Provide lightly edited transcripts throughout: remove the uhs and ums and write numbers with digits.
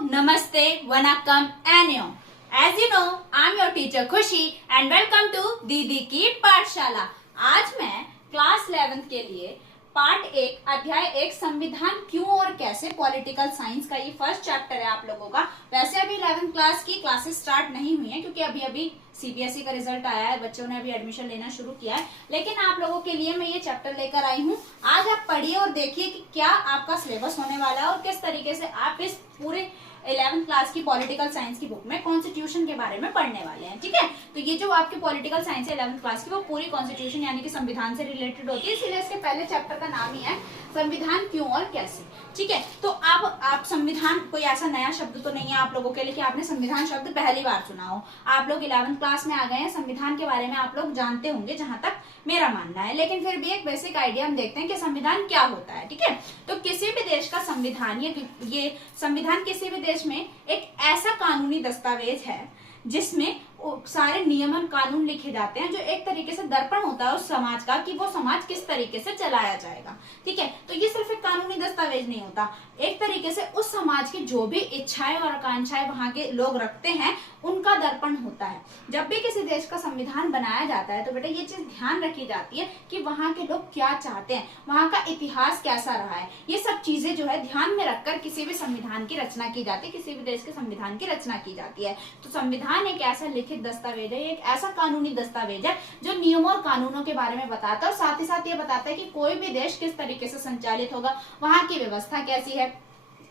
namaste, vanakkam, and As you know, I'm your teacher Khushi and welcome to दीदी की पाठशाला। आज मैं क्लास 11th के लिए पार्ट 1 अध्याय 1 संविधान क्यों और कैसे पॉलिटिकल साइंस का ये फर्स्ट चैप्टर है आप लोगों का। वैसे अभी 11th क्लास की क्लासेस स्टार्ट नहीं हुई है क्योंकि अभी सीबीएसई का रिजल्ट आया है, बच्चों ने अभी एडमिशन लेना शुरू किया है, लेकिन आप लोगों के लिए मैं ये चैप्टर लेकर आई हूँ। आज आप पढ़िए और देखिए कि क्या आपका सिलेबस होने वाला है और किस तरीके से आप इस पूरे 11th क्लास की पॉलिटिकल साइंस की बुक में कॉन्स्टिट्यूशन के बारे में पढ़ने वाले हैं। ठीक है, तो ये जो आपकी पॉलिटिकल साइंस है 11th क्लास की, वो पूरी कॉन्स्टिट्यूशन यानी कि संविधान से रिलेटेड होती है, इसलिए इसके पहले चैप्टर का नाम ही है संविधान क्यों और कैसे। ठीक है, तो अब आप संविधान कोई ऐसा नया शब्द तो नहीं है आप लोगों के लिए कि आपने संविधान शब्द पहली बार सुना हो। आप लोग 11th क्लास में आ गए हैं, संविधान के बारे में आप लोग जानते होंगे जहां तक मेरा मानना है, लेकिन फिर भी एक बेसिक आइडिया हम देखते हैं कि संविधान क्या होता है। ठीक है, तो किसी भी देश का संविधान, ये संविधान किसी भी देश में एक ऐसा कानूनी दस्तावेज है जिसमें सारे नियमन कानून लिखे जाते हैं, जो एक तरीके से दर्पण होता है उस समाज का कि वो समाज किस तरीके से चलाया जाएगा। ठीक है, तो ये सिर्फ एक कानूनी दस्तावेज नहीं होता, एक तरीके से उस समाज की जो भी इच्छाएं और आकांक्षाएं वहां के लोग रखते हैं उनका दर्पण होता है। जब भी किसी देश का संविधान बनाया जाता है तो बेटा ये चीज ध्यान रखी जाती है कि वहां के लोग क्या चाहते हैं, वहां का इतिहास कैसा रहा है, ये सब चीजें जो है ध्यान में रखकर किसी भी संविधान की रचना की जाती है, किसी भी देश के संविधान की रचना की जाती है। तो संविधान एक ऐसा लिखित दस्तावेज है, एक ऐसा कानूनी दस्तावेज है जो नियमों और कानूनों के बारे में बताता है और साथ ही साथ ये बताता है कि कोई भी देश किस तरीके से संचालित होगा, वहां की व्यवस्था कैसी है,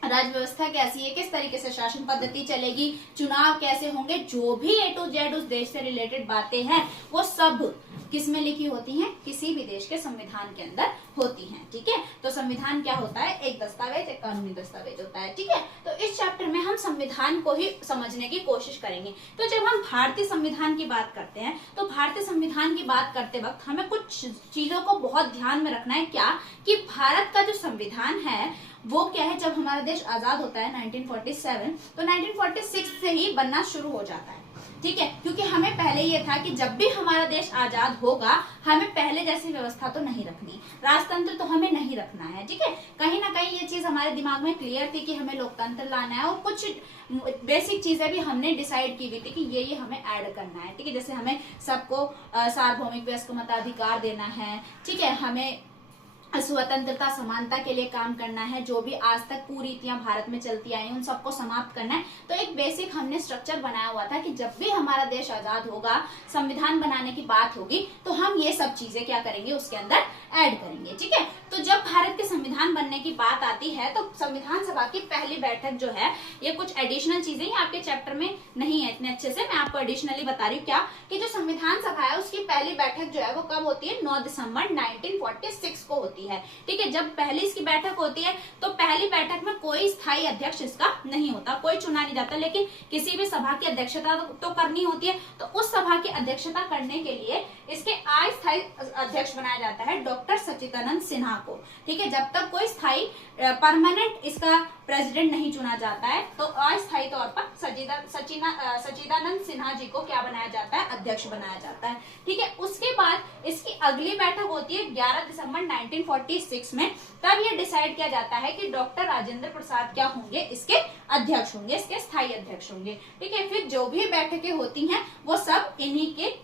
राज्य व्यवस्था कैसी है, किस तरीके से शासन पद्धति चलेगी, चुनाव कैसे होंगे, जो भी A to Z उस देश से रिलेटेड बातें हैं वो सब किस में लिखी होती हैं, किसी भी देश के संविधान के अंदर होती हैं। ठीक है, तो संविधान क्या होता है, एक दस्तावेज, एक कानूनी दस्तावेज होता है। ठीक है, तो इस चैप्टर में हम संविधान को ही समझने की कोशिश करेंगे। तो जब हम भारतीय संविधान की बात करते हैं तो भारतीय संविधान की बात करते वक्त हमें कुछ चीजों को बहुत ध्यान में रखना है। क्या कि भारत का जो संविधान है वो क्या है, जब हमारा देश आजाद होता है 1947, तो 1946 से ही बनना शुरू हो जाता है। ठीक है, क्योंकि हमें पहले ये था कि जब भी हमारा देश आजाद होगा हमें पहले जैसी व्यवस्था तो नहीं रखनी, राजतंत्र तो हमें नहीं रखना है। ठीक है, कहीं ना कहीं ये चीज हमारे दिमाग में क्लियर थी कि हमें लोकतंत्र लाना है और कुछ बेसिक चीजें भी हमने डिसाइड की हुई थी कि ये हमें ऐड करना है। ठीक है, जैसे हमें सबको सार्वभौमिक वयस्क मताधिकार देना है। ठीक है, हमें स्वतंत्रता समानता के लिए काम करना है, जो भी आज तक कुरीतियां भारत में चलती आई उन सबको समाप्त करना है। तो एक बेसिक हमने स्ट्रक्चर बनाया हुआ था कि जब भी हमारा देश आजाद होगा, संविधान बनाने की बात होगी, तो हम ये सब चीजें क्या करेंगे, उसके अंदर ऐड करेंगे। ठीक है, तो जब भारत के संविधान बनने की बात आती है तो संविधान सभा की पहली बैठक जो है, ये कुछ एडिशनल चीजें ही आपके चैप्टर में नहीं है इतने अच्छे से, मैं आपको एडिशनली बता रही हूँ क्या कि जो संविधान सभा है उसकी पहली बैठक जो है वो कब होती है, 9 दिसंबर 1946 को होती है। ठीक है, जब पहली इसकी बैठक होती है तो पहली बैठक में कोई स्थायी अध्यक्ष इसका नहीं होता, कोई चुना नहीं जाता, लेकिन किसी भी सभा की अध्यक्षता तो करनी होती है। तो उस सभा की अध्यक्षता करने के लिए इसके अस्थायी अध्यक्ष बनाया जाता है डॉक्टर सच्चिदानंद सिन्हा को। ठीक है, जब तक कोई स्थायी परमानेंट इसका प्रेसिडेंट नहीं चुना जाता है तो अस्थायी तौर पर सच्चिदानंद सिन्हा जी को क्या बनाया जाता है, अध्यक्ष बनाया जाता है। ठीक है, उसके बाद इसकी अगली बैठक होती है 11 दिसंबर 1946 में, तब ये डिसाइड किया जाता है कि डॉक्टर राजेंद्र प्रसाद क्या होंगे, इसके अध्यक्ष होंगे, इसके स्थायी अध्यक्ष होंगे। ठीक है, फिर जो भी बैठकें होती हैं वो सब इन्हीं के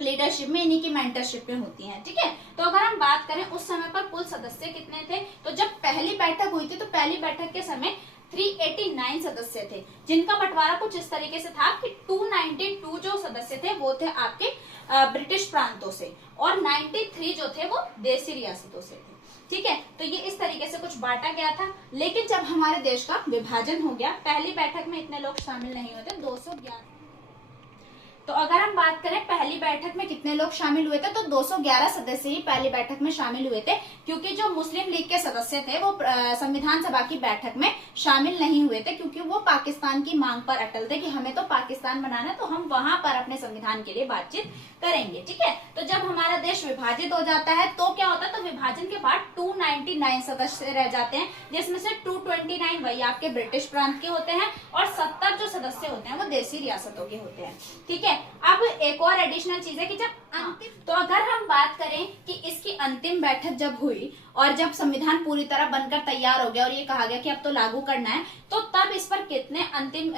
लीडरशिप में, इन्हीं की मेंटरशिप में होती हैं। ठीक है, तो अगर हम बात करें उस समय पर कुल सदस्य कितने थे, तो जब पहली बैठक हुई थी तो पहली बैठक के समय 389 सदस्य थे, जिनका बंटवारा कुछ इस तरीके से था कि 292 जो सदस्य थे वो थे आपके ब्रिटिश प्रांतों से और 93 जो थे वो देसी रियासतों से थे। ठीक है, तो ये इस तरीके से कुछ बांटा गया था। लेकिन जब हमारे देश का विभाजन हो गया, पहली बैठक में इतने लोग शामिल नहीं होते, 211। तो अगर हम बात करें पहली बैठक में कितने लोग शामिल हुए थे, तो 211 सदस्य ही पहली बैठक में शामिल हुए थे, क्योंकि जो मुस्लिम लीग के सदस्य थे वो संविधान सभा की बैठक में शामिल नहीं हुए थे, क्योंकि वो पाकिस्तान की मांग पर अटल थे कि हमें तो पाकिस्तान बनाना है, तो हम वहां पर अपने संविधान के लिए बातचीत करेंगे। ठीक है, तो जब हमारा देश विभाजित हो जाता है तो क्या होता है, तो विभाजन के बाद 299 सदस्य रह जाते हैं, जिसमें से 229 वही आपके ब्रिटिश प्रांत के होते हैं और 70 जो सदस्य होते हैं वो देसी रियासतों के होते हैं। ठीक है, अब एक और एडिशनल चीज है कि जब अंतिम। तो अगर हम बात करें कि इसकी अंतिम बैठक जब हुई और जब संविधान पूरी तरह बनकर तैयार हो गया और ये कहा गया कि अब तो लागू करना है, तो तब इस पर कितने अंतिम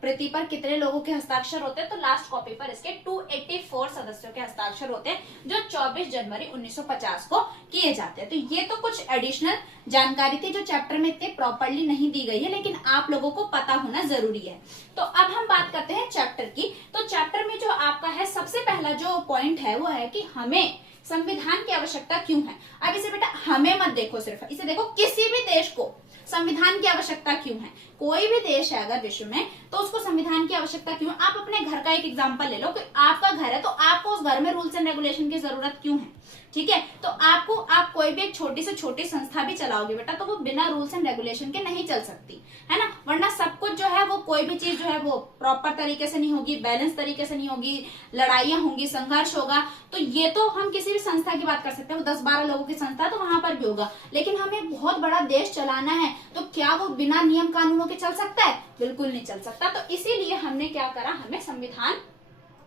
प्रति पर कितने लोगों के हस्ताक्षर होते हैं? तो लास्ट कॉपी पर इसके 284 सदस्यों के हस्ताक्षर होते हैं, जो 24 जनवरी 1950 को किए जाते हैं। तो ये तो कुछ एडिशनल जानकारी थी जो चैप्टर में इतने प्रॉपरली नहीं दी गई है, लेकिन आप लोगों को पता होना जरूरी है। तो अब हम बात करते हैं चैप्टर की। तो चैप्टर में जो आपका है, सबसे पहला जो पॉइंट है वो है कि हमें संविधान की आवश्यकता क्यों है। अब इसे बेटा हमें मत देखो, सिर्फ इसे देखो किसी भी देश को संविधान की आवश्यकता क्यों है। कोई भी देश है अगर विश्व में, तो उसको संविधान की आवश्यकता क्यों है। आप अपने घर का एक एग्जांपल ले लो कि आपका घर है, तो आपको उस घर में रूल्स एंड रेगुलेशन की जरूरत क्यों है। ठीक है, तो आप कोई भी एक छोटी से छोटी संस्था भी चलाओगे बेटा, तो वो बिना रूल्स एंड रेगुलेशन के नहीं चल सकती है ना। वरना सब कुछ जो है वो, कोई भी चीज जो है वो प्रॉपर तरीके से नहीं होगी, बैलेंस तरीके से नहीं होगी, लड़ाइयां होंगी, संघर्ष होगा। तो ये तो हम किसी भी संस्था की बात कर सकते हैं, वो 10-12 लोगों की संस्था, तो वहां पर भी होगा। लेकिन हमें बहुत बड़ा देश चलाना है, तो क्या वो बिना नियम कानूनों के चल सकता है? बिल्कुल नहीं चल सकता। तो इसीलिए हमने क्या करा, हमें संविधान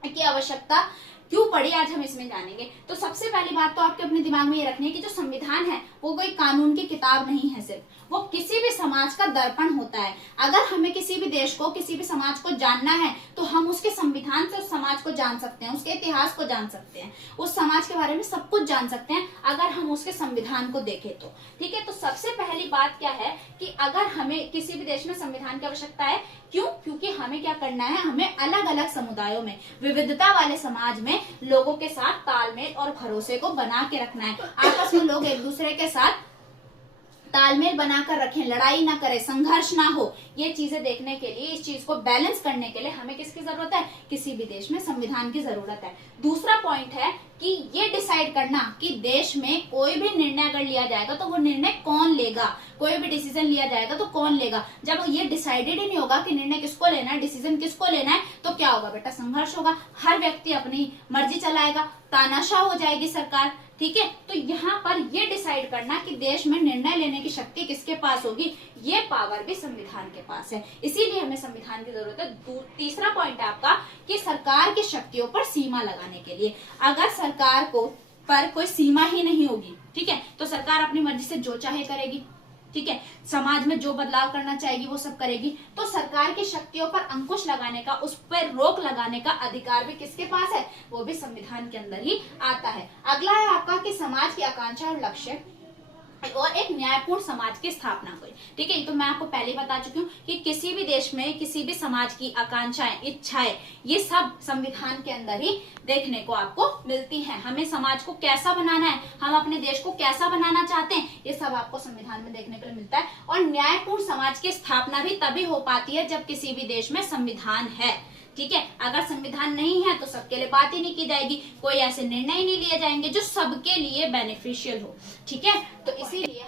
की आवश्यकता क्यों पड़ी, आज हम इसमें जानेंगे। तो सबसे पहली बात तो आपके अपने दिमाग में ये रखनी है कि जो संविधान है वो कोई कानून की किताब नहीं है, सिर्फ वो किसी भी समाज का दर्पण होता है। अगर हमें किसी भी देश को, किसी भी समाज को जानना है, तो हम उसके संविधान से उस समाज को जान सकते हैं, उसके इतिहास को जान सकते हैं, उस समाज के बारे में सब कुछ जान सकते हैं अगर हम उसके संविधान को देखें तो। ठीक है, तो सबसे पहली बात क्या है कि अगर हमें किसी भी देश में संविधान की आवश्यकता है, क्यों? क्योंकि हमें क्या करना है, हमें अलग अलग समुदायों में, विविधता वाले समाज में लोगों के साथ तालमेल और भरोसे को बना के रखना है। आपस में लोग एक दूसरे के साथ तालमेल बनाकर रखें, लड़ाई ना करें, संघर्ष ना हो। ये चीजें देखने के लिए, इस चीज को बैलेंस करने के लिए हमें किसकी जरूरत है? किसी भी देश में संविधान की जरूरत है। दूसरा पॉइंट है कि ये डिसाइड करना कि देश में कोई भी निर्णय अगर लिया जाएगा तो वो निर्णय कौन लेगा, कोई भी डिसीजन लिया जाएगा तो कौन लेगा। जब ये डिसाइडेड ही नहीं होगा कि निर्णय किसको लेना है, डिसीजन किसको लेना है, तो क्या होगा बेटा? संघर्ष होगा, हर व्यक्ति अपनी मर्जी चलाएगा, तानाशाह हो जाएगी सरकार। ठीक है, तो यहाँ पर ये डिसाइड करना कि देश में निर्णय लेने की शक्ति किसके पास होगी, ये पावर भी संविधान के पास है। इसीलिए हमें संविधान की जरूरत है। तीसरा पॉइंट है आपका कि सरकार की शक्तियों पर सीमा लगाने के लिए। अगर सरकार को पर कोई सीमा ही नहीं होगी, ठीक है, तो सरकार अपनी मर्जी से जो चाहे करेगी। ठीक है, समाज में जो बदलाव करना चाहेगी वो सब करेगी। तो सरकार की शक्तियों पर अंकुश लगाने का, उस पर रोक लगाने का अधिकार भी किसके पास है? वो भी संविधान के अंदर ही आता है। अगला है आपका कि समाज की आकांक्षा और लक्ष्य और एक न्यायपूर्ण समाज की स्थापना हुई। ठीक है, तो मैं आपको पहले ही बता चुकी हूँ कि किसी भी देश में किसी भी समाज की आकांक्षाएं, इच्छाएं, ये सब संविधान के अंदर ही देखने को आपको मिलती हैं। हमें समाज को कैसा बनाना है, हम अपने देश को कैसा बनाना चाहते हैं, ये सब आपको संविधान में देखने को मिलता है। और न्यायपूर्ण समाज की स्थापना भी तभी हो पाती है जब किसी भी देश में संविधान है। ठीक है, अगर संविधान नहीं है तो सबके लिए बात ही नहीं की जाएगी, कोई ऐसे निर्णय ही नहीं लिए जाएंगे जो सबके लिए बेनिफिशियल हो। ठीक है, तो इसीलिए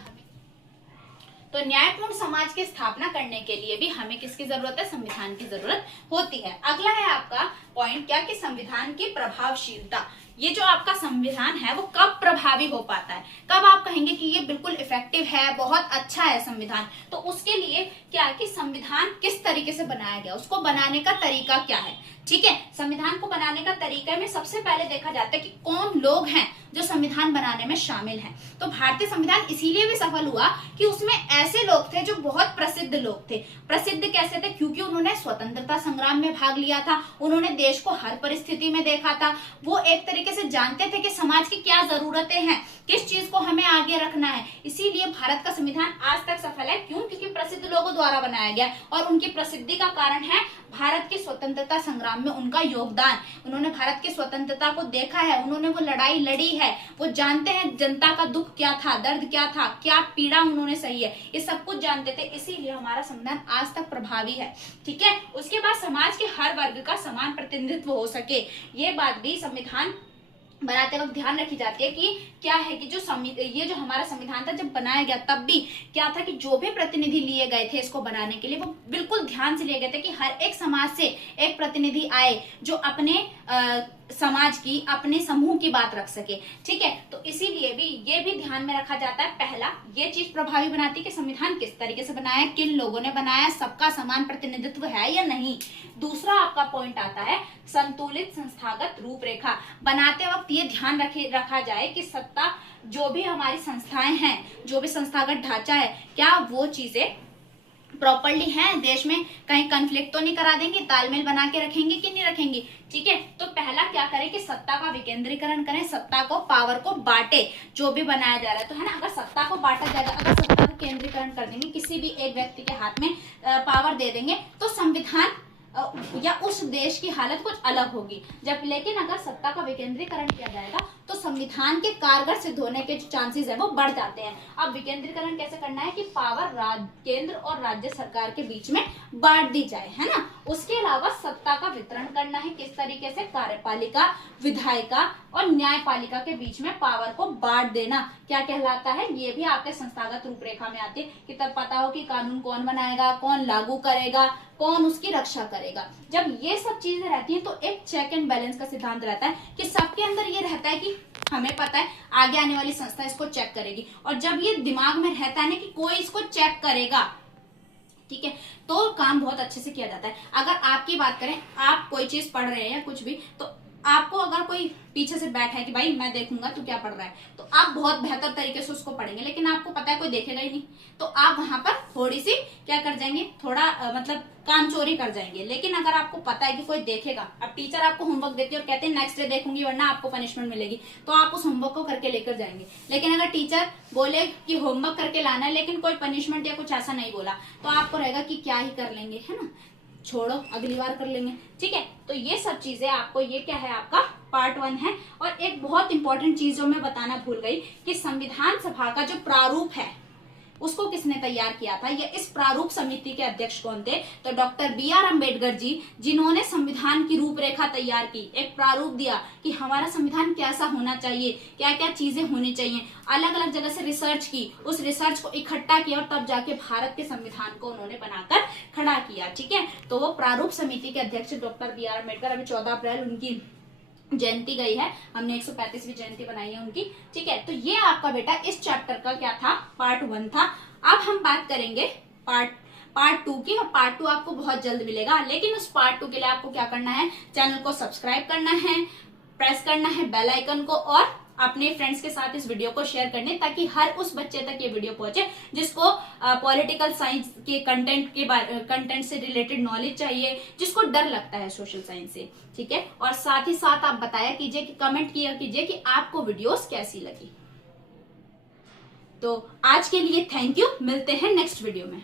तो न्यायपूर्ण समाज की स्थापना करने के लिए भी हमें किसकी जरूरत है? संविधान की जरूरत होती है। अगला है आपका पॉइंट क्या कि संविधान की प्रभावशीलता। ये जो आपका संविधान है वो कब प्रभावी हो पाता है, कब आप कहेंगे कि ये बिल्कुल इफेक्टिव है, बहुत अच्छा है संविधान। तो उसके लिए क्या है कि संविधान किस तरीके से बनाया गया, उसको बनाने का तरीका क्या है। ठीक है, संविधान को बनाने का तरीका में सबसे पहले देखा जाता है कि कौन लोग हैं जो संविधान बनाने में शामिल हैं। तो भारतीय संविधान इसीलिए भी सफल हुआ कि उसमें ऐसे लोग थे जो बहुत प्रसिद्ध लोग थे। प्रसिद्ध कैसे थे? क्योंकि उन्होंने स्वतंत्रता संग्राम में भाग लिया था, उन्होंने देश को हर परिस्थिति में देखा था, वो एक तरीके से जानते थे कि समाज की क्या जरूरतें हैं, किस चीज को हमें आगे रखना है। इसीलिए भारत का संविधान आज तक सफल है। क्यों? क्योंकि प्रसिद्ध लोगों द्वारा बनाया गया और उनकी प्रसिद्धि का कारण है भारत की स्वतंत्रता संग्राम में उनका योगदान। उन्होंने भारत की स्वतंत्रता को देखा है, उन्होंने वो लड़ाई लड़ी है, वो जानते हैं जनता का दुख क्या था, दर्द क्या था, क्या पीड़ा उन्होंने सही है, ये सब कुछ जानते थे। इसीलिए हमारा संविधान आज तक प्रभावी है। ठीक है, उसके बाद समाज के हर वर्ग का समान प्रतिनिधित्व हो सके, ये बात भी संविधान बनाते वक्त ध्यान रखी जाती है कि क्या है कि ये जो हमारा संविधान था जब बनाया गया तब भी क्या था कि जो भी प्रतिनिधि लिए गए थे इसको बनाने के लिए वो बिल्कुल ध्यान से लिए गए थे कि हर एक समाज से एक प्रतिनिधि आए जो अपने समाज की, अपने समूह की बात रख सके। ठीक है, तो इसीलिए भी ये भी ध्यान में रखा जाता है। पहला, ये चीज प्रभावी बनाती है कि संविधान किस तरीके से बनाया, किन लोगों ने बनाया, सबका समान प्रतिनिधित्व है या नहीं। दूसरा आपका पॉइंट आता है संतुलित संस्थागत रूपरेखा। बनाते वक्त ये ध्यान रखा जाए कि सत्ता, जो भी हमारी संस्थाएं हैं, जो भी संस्थागत ढांचा है, क्या वो चीजें प्रॉपरली हैं देश में, कहीं कन्फ्लिक्ट तो नहीं करा देंगे, तालमेल बना के रखेंगे कि नहीं रखेंगे। ठीक है, तो पहला क्या करें कि सत्ता का विकेंद्रीकरण करें, सत्ता को, पावर को बांटे, जो भी बनाया जा रहा है। तो है ना, अगर सत्ता को बांटा जाएगा, अगर सत्ता का केंद्रीकरण कर देंगे, किसी भी एक व्यक्ति के हाथ में पावर दे देंगे, तो संविधान या उस देश की हालत कुछ अलग होगी। जब लेकिन अगर सत्ता का विकेंद्रीकरण किया जाएगा तो संविधान के कारगर सिद्ध होने के जो चांसेस है वो बढ़ जाते हैं। अब विकेंद्रीकरण कैसे करना है कि पावर केंद्र और राज्य सरकार के बीच में बांट दी जाए, है ना। उसके अलावा सत्ता का वितरण करना है, किस तरीके से, कार्यपालिका, विधायिका और न्यायपालिका के बीच में पावर को बांट देना क्या कहलाता है, ये भी आपके संस्थागत रूपरेखा में आती है कि तब पता हो कि कानून कौन बनाएगा, कौन लागू करेगा, कौन उसकी रक्षा करेगा। जब ये सब चीजें रहती हैं तो एक चेक एंड बैलेंस का सिद्धांत रहता है कि सबके अंदर ये रहता है कि हमें पता है आगे आने वाली संस्था इसको चेक करेगी, और जब ये दिमाग में रहता है ना कि कोई इसको चेक करेगा, ठीक है, तो काम बहुत अच्छे से किया जाता है। अगर आपकी बात करें, आप कोई चीज पढ़ रहे हैं कुछ भी, तो आपको अगर कोई पीछे से बैठा है कि भाई मैं देखूंगा तू क्या पढ़ रहा है, तो आप बहुत बेहतर तरीके से उसको पढ़ेंगे, लेकिन आपको पता है कोई देखेगा ही नहीं, तो आप वहां पर थोड़ी सी क्या कर जाएंगे, थोड़ा मतलब काम चोरी कर जाएंगे। लेकिन अगर आपको पता है कि कोई देखेगा, अब टीचर आपको होमवर्क देती है और कहते हैं नेक्स्ट डे देखूंगी वरना आपको पनिशमेंट मिलेगी, तो आप उस होमवर्क को करके लेकर जाएंगे। लेकिन अगर टीचर बोले कि होमवर्क करके लाना है लेकिन कोई पनिशमेंट या कुछ ऐसा नहीं बोला, तो आपको रहेगा कि क्या ही कर लेंगे, है ना, छोड़ो अगली बार कर लेंगे। ठीक है, तो ये सब चीजें आपको, ये क्या है आपका पार्ट 1 है। और एक बहुत इंपॉर्टेंट चीज जो मैं बताना भूल गई कि संविधान सभा का जो प्रारूप है उसको किसने तैयार किया था, या इस प्रारूप समिति के अध्यक्ष कौन थे, तो डॉक्टर BR अम्बेडकर जी, जिन्होंने संविधान की रूपरेखा तैयार की, एक प्रारूप दिया कि हमारा संविधान कैसा होना चाहिए, क्या क्या चीजें होनी चाहिए, अलग अलग जगह से रिसर्च की, उस रिसर्च को इकट्ठा किया और तब जाके भारत के संविधान को उन्होंने बनाकर खड़ा किया। ठीक है, तो वो प्रारूप समिति के अध्यक्ष डॉक्टर BR अम्बेडकर, अभी 14 अप्रैल उनकी जयंती गई है, हमने 135वीं जयंती बनाई है उनकी। ठीक है, तो ये आपका बेटा इस चैप्टर का क्या था, पार्ट 1 था। अब हम बात करेंगे पार्ट 2 की, और पार्ट 2 आपको बहुत जल्द मिलेगा। लेकिन उस पार्ट 2 के लिए आपको क्या करना है, चैनल को सब्सक्राइब करना है, प्रेस करना है बेल आइकन को, और अपने फ्रेंड्स के साथ इस वीडियो को शेयर करने, ताकि हर उस बच्चे तक ये वीडियो पहुंचे जिसको पॉलिटिकल साइंस के कंटेंट से रिलेटेड नॉलेज चाहिए, जिसको डर लगता है सोशल साइंस से। ठीक है, और साथ ही साथ आप बताया कीजिए, कि कमेंट किया कीजिए कि आपको वीडियोस कैसी लगी। तो आज के लिए थैंक यू, मिलते हैं नेक्स्ट वीडियो में।